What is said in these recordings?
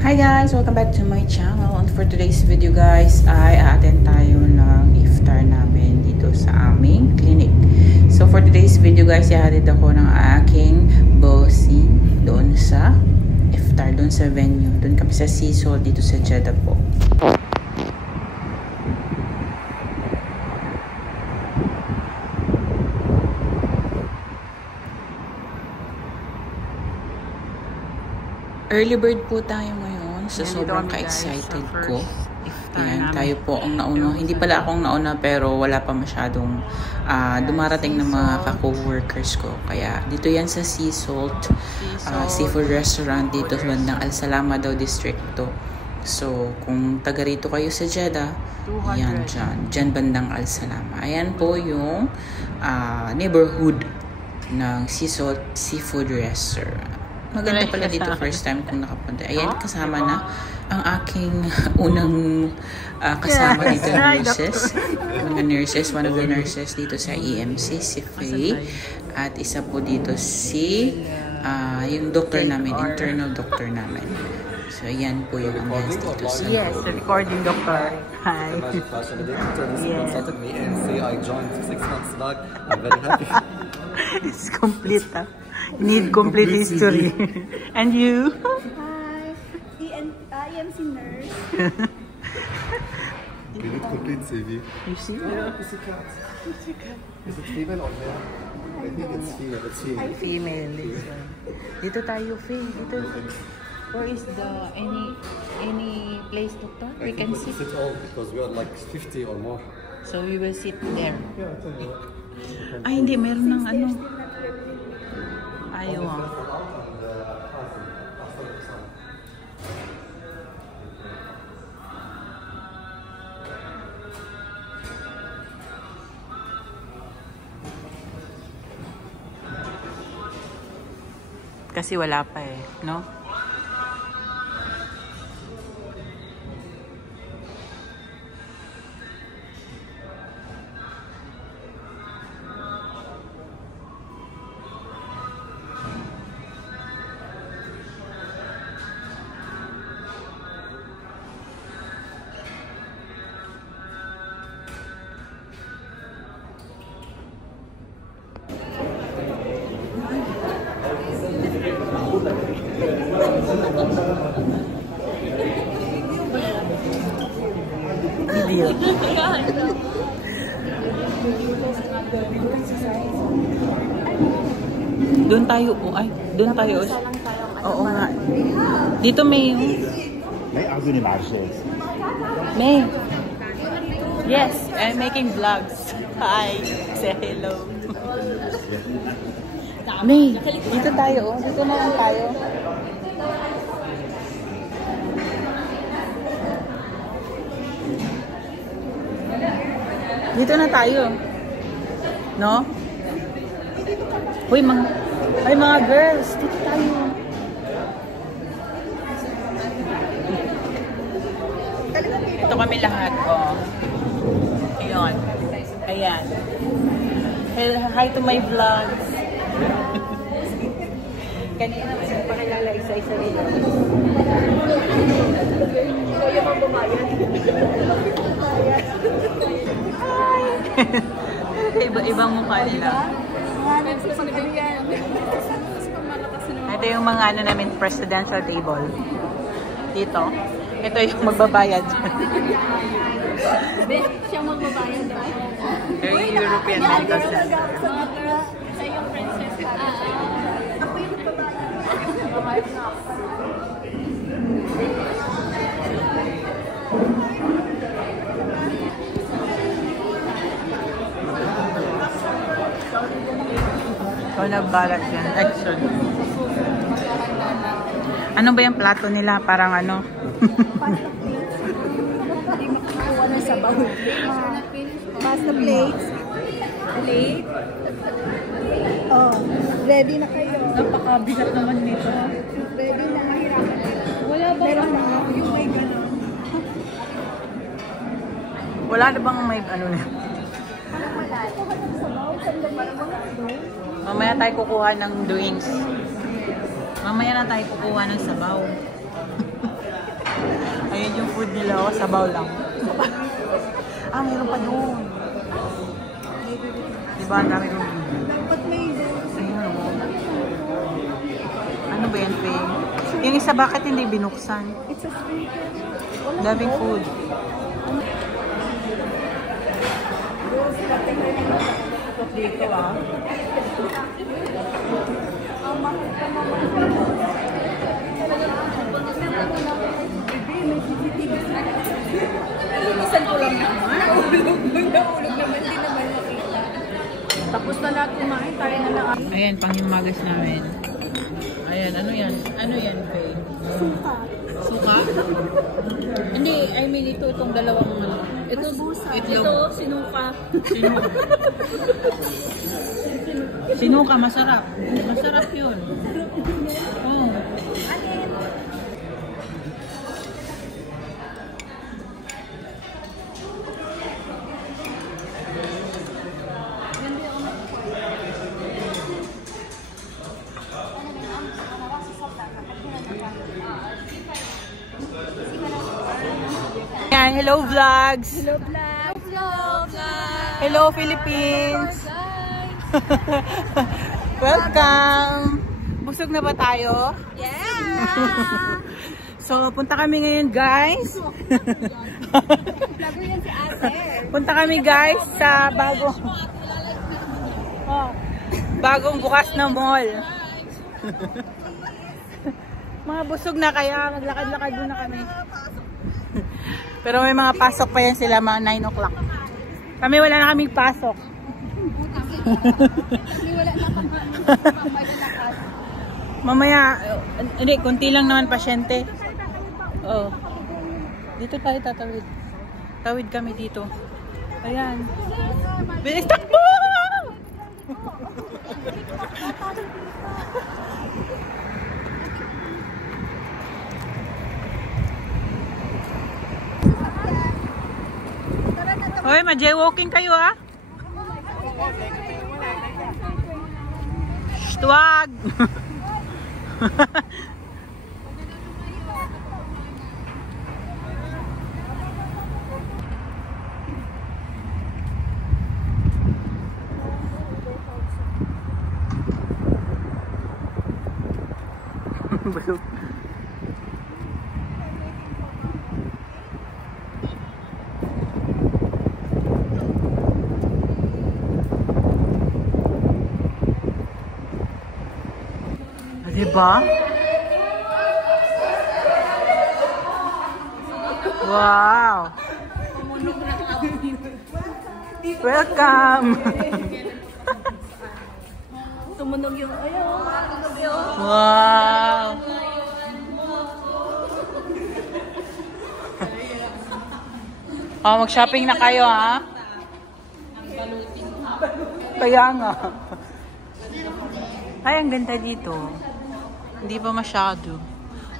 Hi guys! Welcome back to my channel. And for today's video guys, ay a-attend tayo ng iftar namin dito sa aming clinic. So for today's video guys, ihatid ako ng aking bossing doon sa iftar, doon sa venue. Doon kami sa Seasol dito sa Jeddah po. Early bird po tayo ngayon. So sobrang ka-excited ko. Ayan, tayo po ang nauna. Hindi pala akong nauna pero wala pa masyadong dumarating ng mga ka-co-workers ko. Kaya dito yan sa Sea Salt Seafood Restaurant dito sa bandang Al Salama daw district to. So kung taga rito kayo sa Jeddah, yan dyan bandang Al Salama. Ayan po yung neighborhood ng Sea Salt Seafood Restaurant. Maganda pala dito, first time kong nakapunta. Ayan, kasama na ang aking unang kasama dito na nurses. Mga nurses, one of the nurses dito sa EMC, si Faye. At isa po dito si yung doctor namin, internal doctor namin. So, ayan po yung ambience dito sa yes, the recording doctor. Hi. Yes. Consulted me and say I joined 6 months back. I'm very happy. It's complete. Need complete history. And you? Hi, EMC nurse. You need complete CV. You see? Yeah, pussycat. Is it female or male? I think it's female. It's female. Female. Dito tayo, Faye. Dito. Where is the any place, doctor? We can sit. Sit all because we are like 50 or more. So we will sit there. Yeah, I tell you what. Ay, hindi. Meron ng ano. Ayaw ah. Kasi wala pa eh, no? Doon tayo po. Ay, doon tayo. Oo nga. Dito may... May ako ni Marcos. May. Yes, I'm making vlogs. Hi. Say hello. May, dito tayo. Dito na lang tayo. Dito na tayo. No? Uy, mga girls, dito tayo. Ito kami lahat, oh. Ayun. Ayan. Hi to my vlogs. Kanina naman yung pakilala isa-isa nila. Ikaw yung mga bumayan. Hi! Iba-ibang mukha nila. Ito yung mga ano namin, presidential table. Dito. Ito yung magbabayad. Siya magbabayad. Very European mental center. Siya yung princess. Ako yung magbabayad. Ikaw nagbalat yan. Actually. Ano ba yung plato nila? Parang ano? Hindi makakuha ng sabaw. Pasta plates. Plate. Oh, ready na kayo. Napakabigat naman nito. Ready na. Wala ba? Meron na. Yung may gano'n. Wala na bang may ano na? Parang wala. Kuha ng sabaw. Sandali lang. Mamaya tayo kukuha ng drinks. Mamaya na tayo kukuha ng sabaw. food nila. O, sabaw lang. Ah, mayroon pa doon. Diba, ang dami doon. Dapat may Ayun, o. Ano ba yan, Faye? Yung isa, bakit hindi binuksan? It's a street. Daming food. Dito ah. Linisan ko lang naman. Nahulog naman, di naman makita. Tapos na lahat kumain, tayo na lang. Ayan, panghimagas namin. Ayan, ano yan? Ano yan, Faye? Suka. Suka? Hindi, I mean itong dalawang ano. Ito, itlog. Sinuka. Sinuka, masarap. Masarap yun. Oh. Yan, hello vlogs. Hello, vlog. Hello Philippines. Welcome. Busog na ba tayo? Yeah! So, punta kami ngayon, guys. Vlogger yan si ate. Punta kami, guys, sa bagong bukas na mall. Mga busog na kaya maglakad-lakad muna kami. Pero may mga pasok pa yan sila, mga 9 o'clock. Kami wala na kaming pasok. Wala na pang Mamaya, hindi, kunti lang naman pasyente. Oh. Dito tayo tatawid. Tawid kami dito. Ayan. Bilis takbo! Hoy, ma-jaywalking kayo ah. Shh, wag! Diba? Wow! Welcome! Tumunog yung, Wow! Oh, mag-shopping na kayo, ha? Kaya nga. Ay, ang ganda dito. Hindi pa masyado.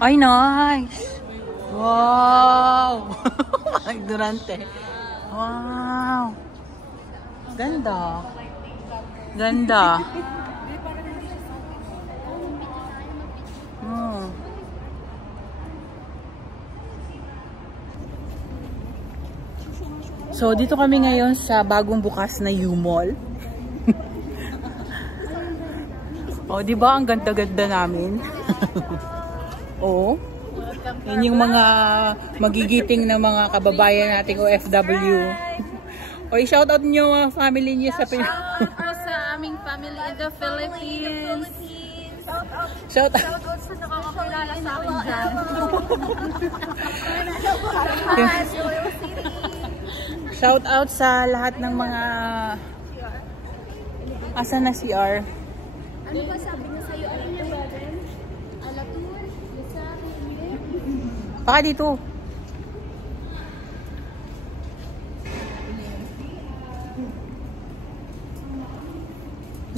Ay, nice! Wow! Ang durante. Wow! Ganda. Ganda. So, dito kami ngayon sa bagong bukas na U-Mall. Oh, di ba ang ganda-ganda namin? Oh. Yan yung mga magigiting na mga kababayan nating OFW. O, i-shoutout nyo mga family nyo sa Shoutout sa aming family in the Philippines. Shoutout sa nakakakilala sa akin dyan. Shoutout sa lahat ng mga... Asan na CR? Ano ba sabi niya sa'yo? Ano niya ba rin? Alatur? Lisa? Baka dito.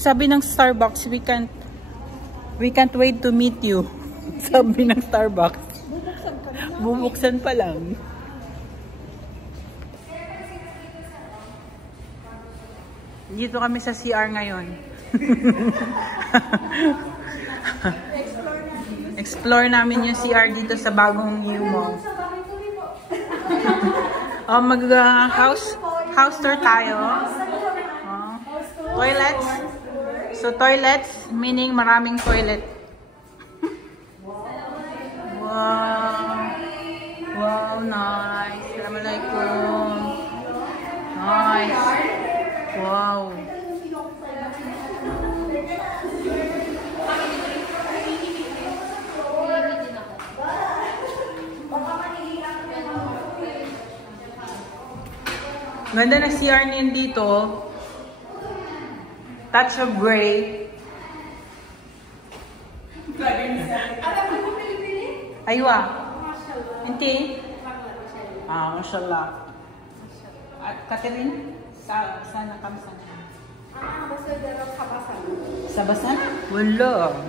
Sabi ng Starbucks, we can't wait to meet you. Sabi ng Starbucks. Bubuksan pa lang. Dito kami sa CR ngayon. Explore namin yung CR dito sa bagong U-Mall. Oh, house tour tayo. Oh. Toilets. So, toilets, meaning maraming toilet. Wow. Wow, nice. Assalamualaikum. Nice. Wow. Ganda na CR niyan dito. Touch of gray. Aywa. Hindi. Mashallah. At Catherine, sana kami sana. Basta daw sa basan. Sa basan? Wala.